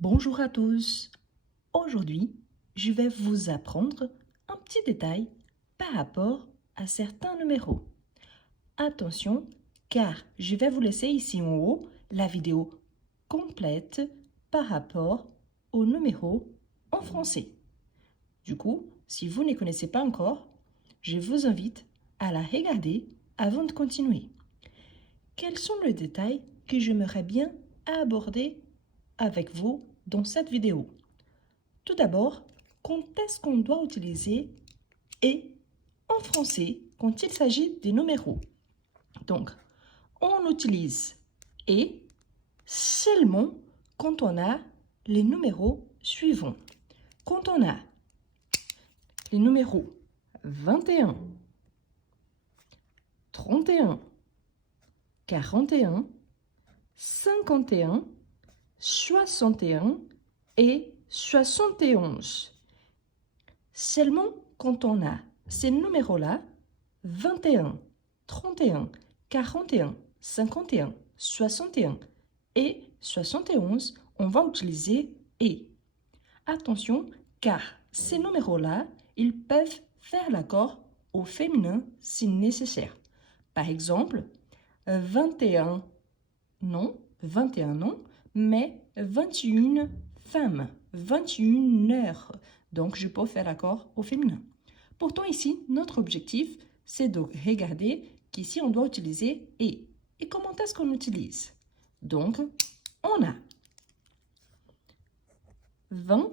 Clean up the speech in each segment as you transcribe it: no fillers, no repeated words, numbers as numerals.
Bonjour à tous. Aujourd'hui, je vais vous apprendre un petit détail par rapport à certains numéros. Attention, car je vais vous laisser ici en haut la vidéo complète par rapport aux numéros en français. Du coup, si vous ne connaissez pas encore, je vous invite à la regarder avant de continuer. Quels sont les détails que j'aimerais bien aborder avec vous dans cette vidéo? Tout d'abord, quand est-ce qu'on doit utiliser « et » en français quand il s'agit des numéros? Donc, on utilise « et » seulement quand on a les numéros suivants. Quand on a les numéros 21, 31, 41, 51, 61 et 71. Seulement quand on a ces numéros-là, 21, 31, 41, 51, 61 et 71, on va utiliser « et ». Attention, car ces numéros-là, ils peuvent faire l'accord au féminin si nécessaire. Par exemple, 21 non, 21 non, mais 21 femmes, 21 heures. Donc, je peux faire l'accord au féminin. Pourtant, ici, notre objectif, c'est de regarder qu'ici, on doit utiliser « et ». Et comment est-ce qu'on utilise? Donc, on a 20,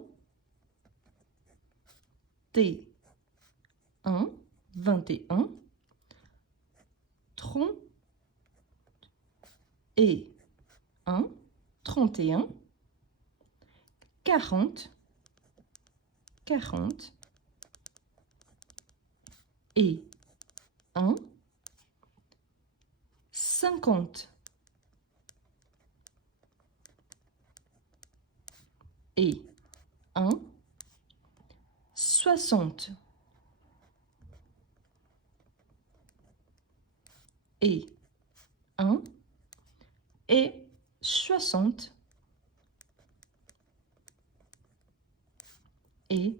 21, 21, 30 et 1, 31, 40, 40 et 1, 50 et 1, 60 et 1 et 60 et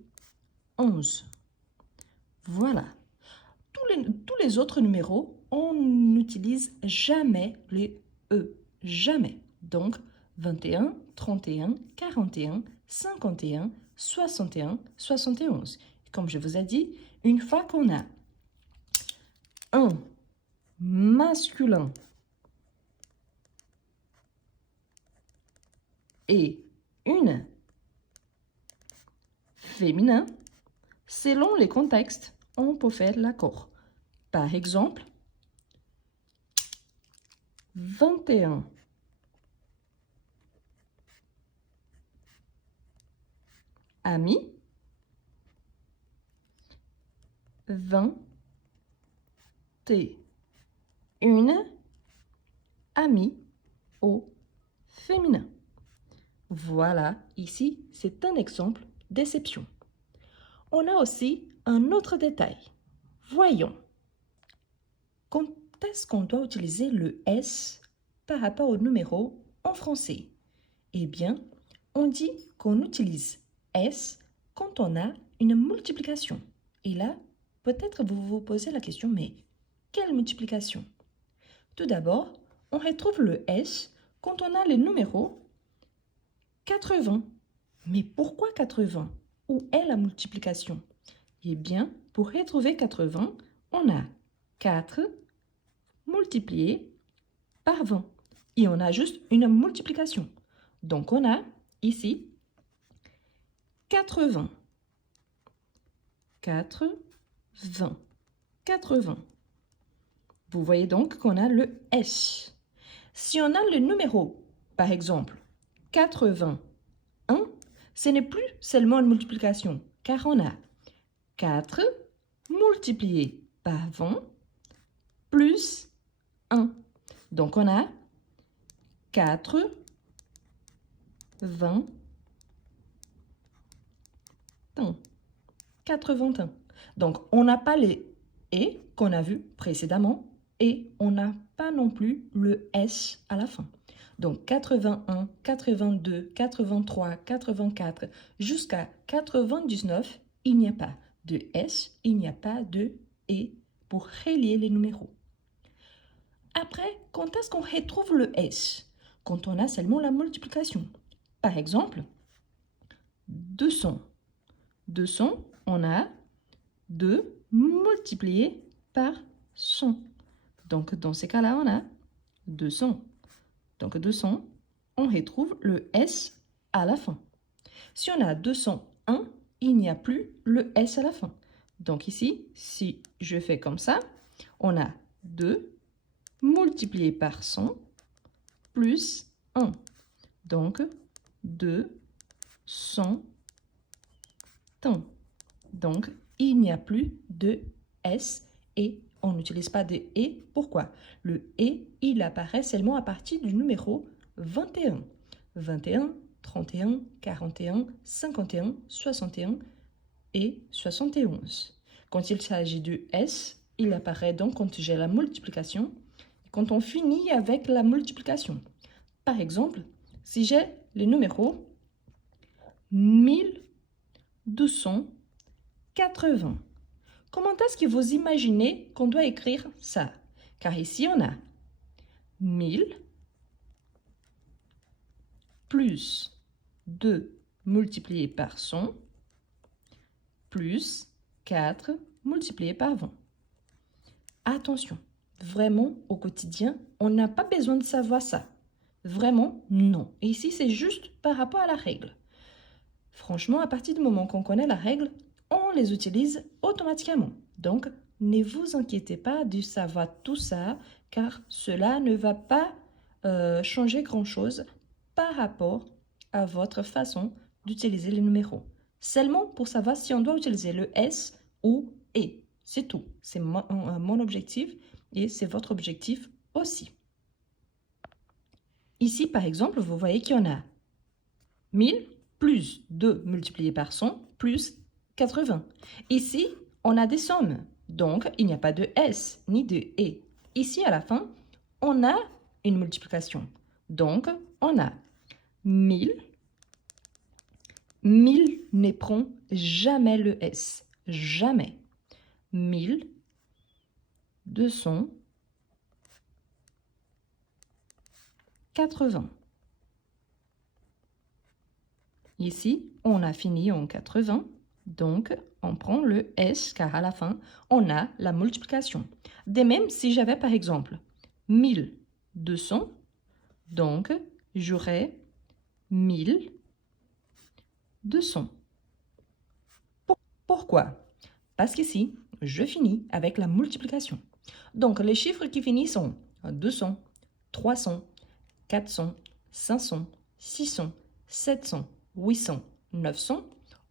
11. Voilà. Tous les autres numéros, on n'utilise jamais les « e ». Jamais. Donc, 21, 31, 41, 51, 61, 71. Comme je vous ai dit, une fois qu'on a un masculin et une féminin, selon les contextes, on peut faire l'accord. Par exemple, 21 amis, 21 amis au féminin. Voilà, ici, c'est un exemple d'exception. On a aussi un autre détail. Voyons. Quand est-ce qu'on doit utiliser le « s » par rapport au numéro en français? Eh bien, on dit qu'on utilise « s » quand on a une multiplication. Et là, peut-être vous vous posez la question, mais quelle multiplication? Tout d'abord, on retrouve le « s » quand on a les numéros 80. Mais pourquoi 80? Où est la multiplication? Eh bien, pour retrouver 80, on a 4 multiplié par 20. Et on a juste une multiplication. Donc, on a ici 80. 4, 20. 80. Vous voyez donc qu'on a le « s ». Si on a le numéro, par exemple, 81, ce n'est plus seulement une multiplication, car on a 4 multiplié par 20 plus 1. Donc, on a 4, 20, 81. Donc, on n'a pas les « et » qu'on a vu précédemment et on n'a pas non plus le « s » à la fin. Donc 81, 82, 83, 84 jusqu'à 99, il n'y a pas de S, il n'y a pas de E pour relier les numéros. Après, quand est-ce qu'on retrouve le S? Quand on a seulement la multiplication. Par exemple, 200. 200, on a 2 multiplié par 100. Donc, dans ces cas-là, on a 200. Donc, 200, on retrouve le S à la fin. Si on a 201, il n'y a plus le S à la fin. Donc ici, si je fais comme ça, on a 2 multiplié par 100 plus 1. Donc, 200. Donc, il n'y a plus de S et on n'utilise pas de E. Pourquoi? Le E, il apparaît seulement à partir du numéro 21. 21, 31, 41, 51, 61 et 71. Quand il s'agit de S, il apparaît donc quand j'ai la multiplication, quand on finit avec la multiplication. Par exemple, si j'ai le numéro 1280, comment est-ce que vous imaginez qu'on doit écrire ça? Car ici, on a 1000 plus 2 multiplié par 100 plus 4 multiplié par 20. Attention, vraiment, au quotidien, on n'a pas besoin de savoir ça. Vraiment, non. Et ici, c'est juste par rapport à la règle. Franchement, à partir du moment qu'on connaît la règle, on les utilise automatiquement. Donc, ne vous inquiétez pas de savoir tout ça, car cela ne va pas changer grand-chose par rapport à votre façon d'utiliser les numéros. Seulement pour savoir si on doit utiliser le S ou E. C'est tout. C'est mon objectif et c'est votre objectif aussi. Ici, par exemple, vous voyez qu'il y en a 1000 plus 2 multiplié par 100 plus 80. Ici, on a des sommes. Donc, il n'y a pas de S ni de E. Ici, à la fin, on a une multiplication. Donc, on a 1000. 1000 ne prend jamais le S. Jamais. 1280. Ici, on a fini en 80, donc on prend le S car à la fin, on a la multiplication. De même, si j'avais par exemple 1200, donc j'aurais 1200. Pourquoi? Parce qu'ici, je finis avec la multiplication. Donc, les chiffres qui finissent en 200, 300, 400, 500, 600, 700, 800, 900,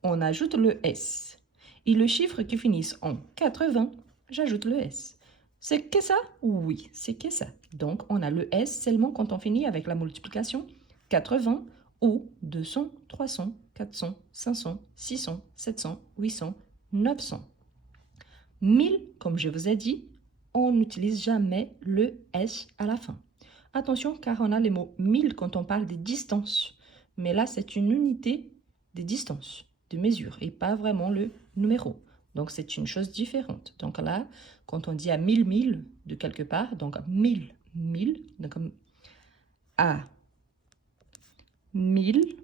on ajoute le S. Et le chiffre qui finit en 80, j'ajoute le S. C'est que ça? Oui, c'est que ça. Donc, on a le S seulement quand on finit avec la multiplication 80 ou 200, 300, 400, 500, 600, 700, 800, 900. 1000, comme je vous ai dit, on n'utilise jamais le S à la fin. Attention, car on a les mots 1000 quand on parle des distances. Mais là, c'est une unité de distance, de mesure, et pas vraiment le numéro. Donc, c'est une chose différente. Donc là, quand on dit à 1000 de quelque part, donc 1000, donc à 1000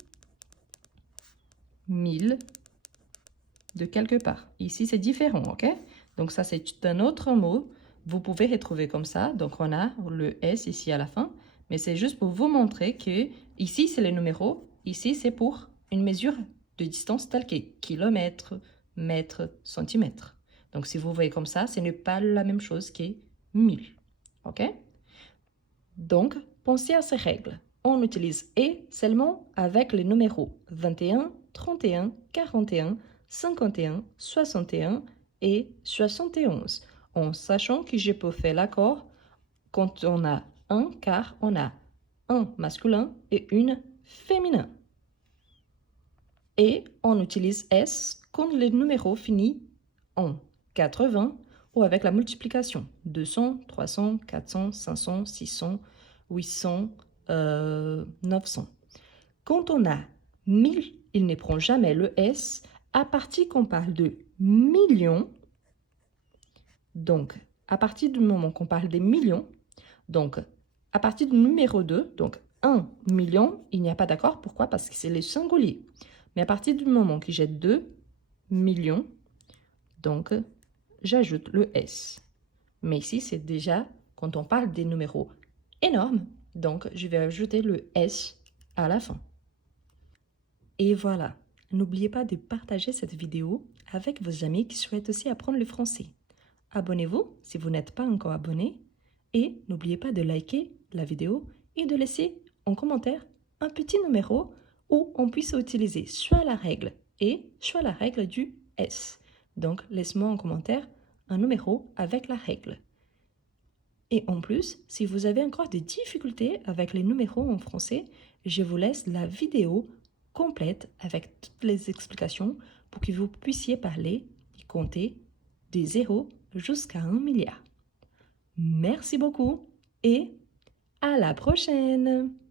de quelque part. Ici, c'est différent, ok? Donc ça, c'est un autre mot. Vous pouvez retrouver comme ça. Donc, on a le S ici à la fin. Mais c'est juste pour vous montrer que ici, c'est les numéros. Ici, c'est pour une mesure de distance telle que kilomètre, mètre, centimètre. Donc, si vous voyez comme ça, ce n'est pas la même chose que 1000. OK? Donc, pensez à ces règles. On utilise « et » seulement avec les numéros 21, 31, 41, 51, 61 et 71, en sachant que je peux faire l'accord quand on a un, car on a un masculin et une féminin. Et on utilise S quand les numéros finissent en 80 ou avec la multiplication 200, 300, 400, 500, 600, 800, 900. Quand on a 1000, il ne prend jamais le S. À partir qu'on parle de millions, donc à partir du moment qu'on parle des millions, donc à partir du numéro 2, donc 1 million, il n'y a pas d'accord. Pourquoi? Parce que c'est le singulier. Mais à partir du moment que j'ai 2 millions, donc j'ajoute le S. Mais ici, c'est déjà quand on parle des numéros énormes, donc je vais ajouter le S à la fin. Et voilà, n'oubliez pas de partager cette vidéo avec vos amis qui souhaitent aussi apprendre le français. Abonnez-vous si vous n'êtes pas encore abonné et n'oubliez pas de liker la vidéo et de laisser en commentaire un petit numéro où on puisse utiliser soit la règle et soit la règle du S. Donc, laisse-moi en commentaire un numéro avec la règle. Et en plus, si vous avez encore des difficultés avec les numéros en français, je vous laisse la vidéo complète avec toutes les explications pour que vous puissiez parler et compter de 0 jusqu'à 1 milliard. Merci beaucoup et à la prochaine!